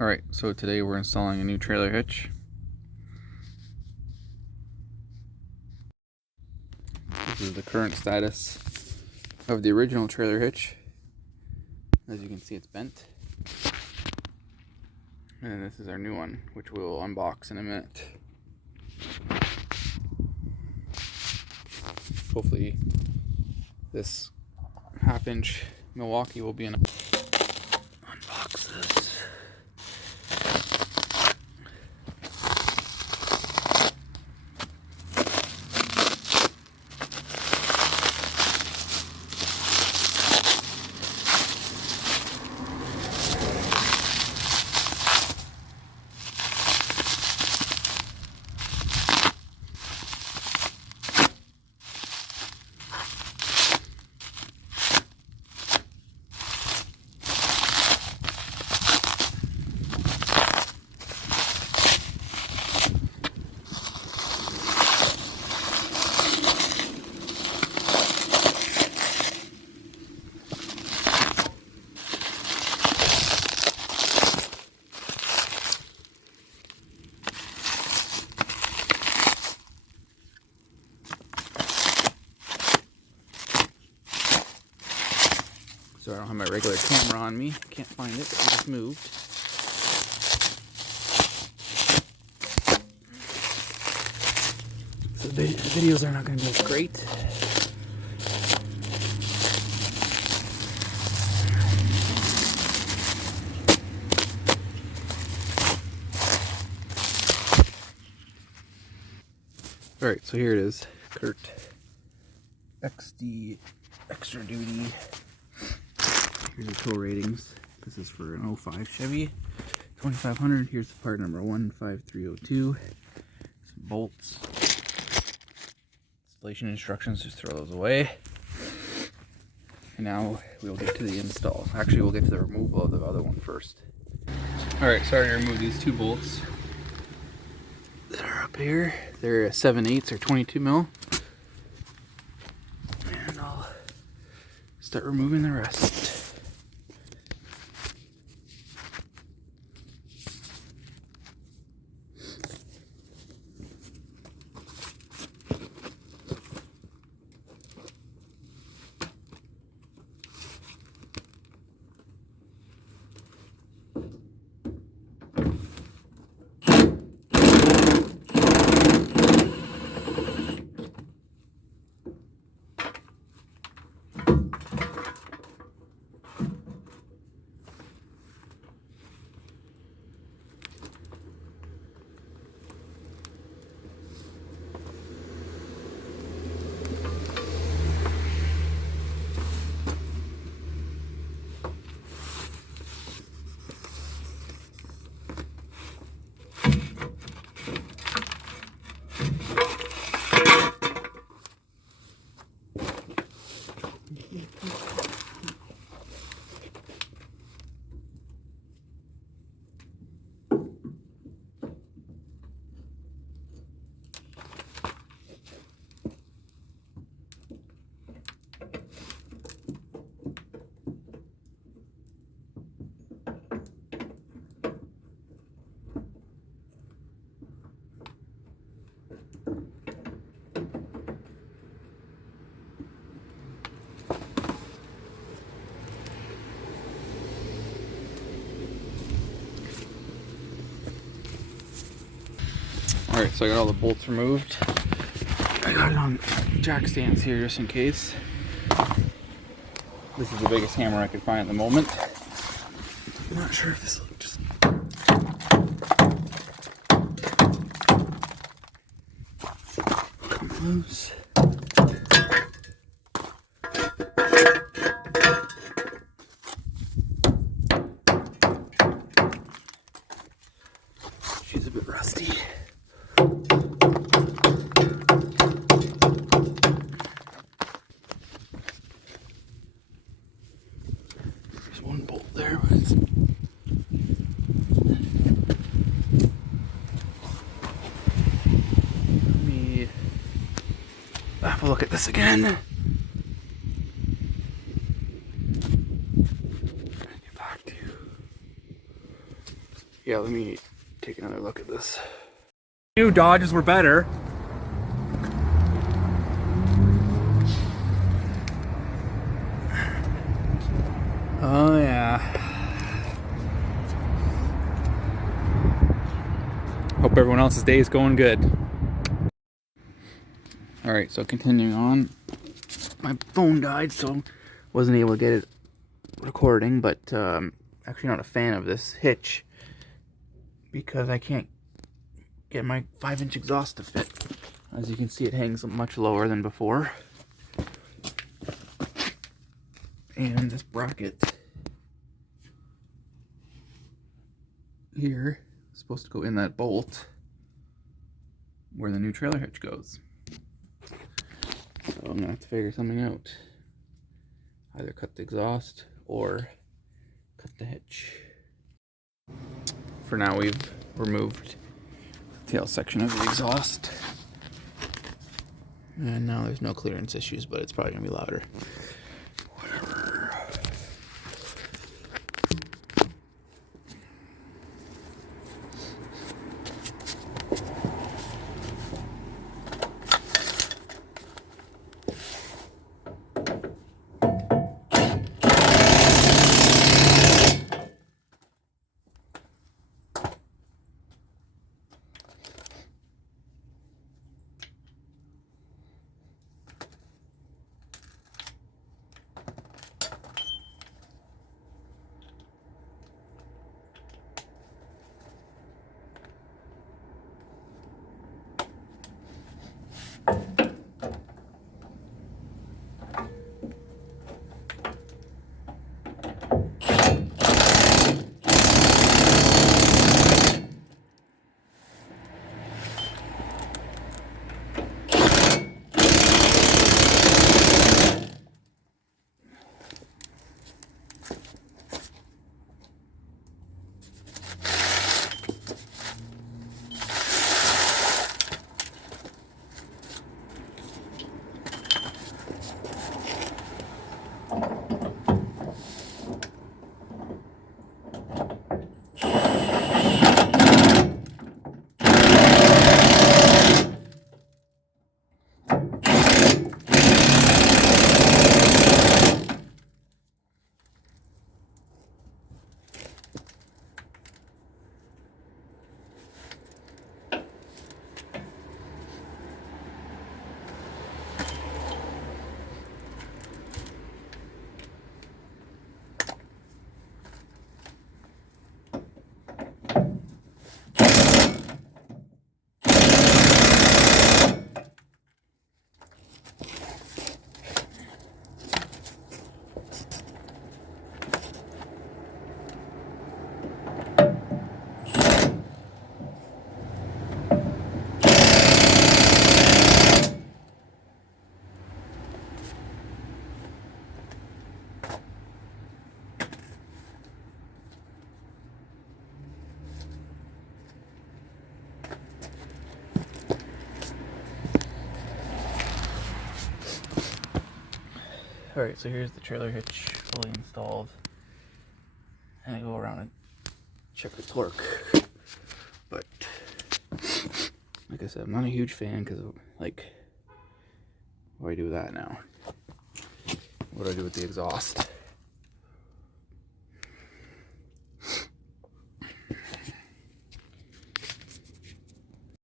Alright, so today we're installing a new trailer hitch. This is the current status of the original trailer hitch. As you can see, it's bent. And this is our new one, which we'll unbox in a minute. Hopefully this 1/2-inch Milwaukee will be enough. Unbox this. So I don't have my regular camera on me. Can't find it. It just moved. So the videos are not going to be as great. Alright, so here it is. Curt XD extra duty. Here's the tow ratings. This is for an 05 Chevy 2500. Here's the part number 15302. Some bolts. Installation instructions, just throw those away. And now we'll get to the install. Actually, we'll get to the removal of the other one first. Alright, starting to remove these two bolts that are up here. They're 7/8 or 22 mil. And I'll start removing the rest. Alright, so I got all the bolts removed. I got it on jack stands here just in case. This is the biggest hammer I could find at the moment. I'm not sure if this will just... come loose. She's a bit rusty. There's one bolt there. Let me have a look at this again. Get back to Yeah, let me take another look at this. New Dodges were better. Oh yeah. Hope everyone else's day is going good. Alright, so continuing on. My phone died, so wasn't able to get it recording, but actually not a fan of this hitch because I can't get my 5-inch exhaust to fit. As you can see, it hangs much lower than before. And this bracket here is supposed to go in that bolt where the new trailer hitch goes. So I'm gonna have to figure something out. Either cut the exhaust or cut the hitch. For now, we've removed the tail section of the exhaust. And now there's no clearance issues, but it's probably gonna be louder. Whatever. Alright, so here's the trailer hitch fully installed. And I go around and check the torque. But, like I said, I'm not a huge fan because, like, what do I do with that now? What do I do with the exhaust?